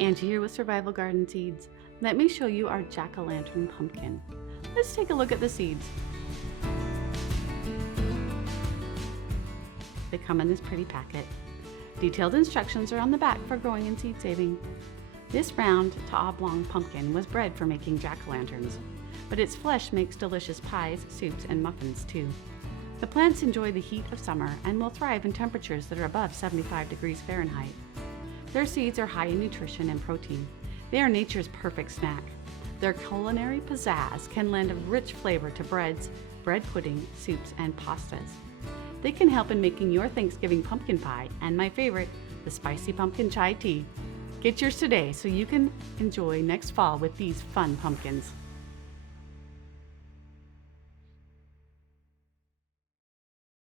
Angie here with Survival Garden Seeds. Let me show you our jack-o'-lantern pumpkin. Let's take a look at the seeds. They come in this pretty packet. Detailed instructions are on the back for growing and seed saving. This round to oblong pumpkin was bred for making jack-o'-lanterns, but its flesh makes delicious pies, soups, and muffins too. The plants enjoy the heat of summer and will thrive in temperatures that are above 75 degrees Fahrenheit. Their seeds are high in nutrition and protein. They are nature's perfect snack. Their culinary pizzazz can lend a rich flavor to breads, bread pudding, soups, and pastas. They can help in making your Thanksgiving pumpkin pie and my favorite, the spicy pumpkin chai tea. Get yours today so you can enjoy next fall with these fun pumpkins.